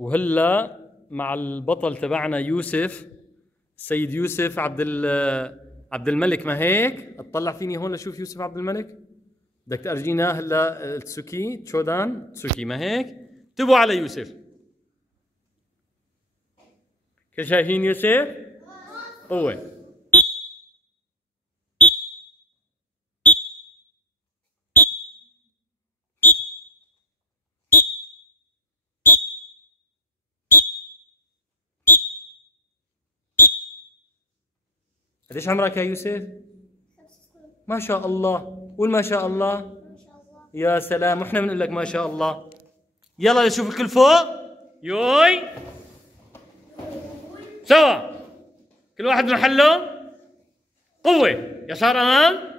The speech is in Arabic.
وهلا مع البطل تبعنا يوسف، السيد يوسف عبد الملك، ما هيك؟ اطلع فيني هون لشوف يوسف عبد الملك. بدك تأرجينا هلا تسوكي تشودان تسوكي، ما هيك؟ انتبهوا على يوسف. كل شايفين يوسف؟ قوة. قديش عمرك يا يوسف؟ ما شاء الله، قول ما شاء الله. يا سلام، واحنا بنقول لك ما شاء الله. يلا نشوف الكل فوق. يوي سوا، كل واحد محله. قوة. يسار امام.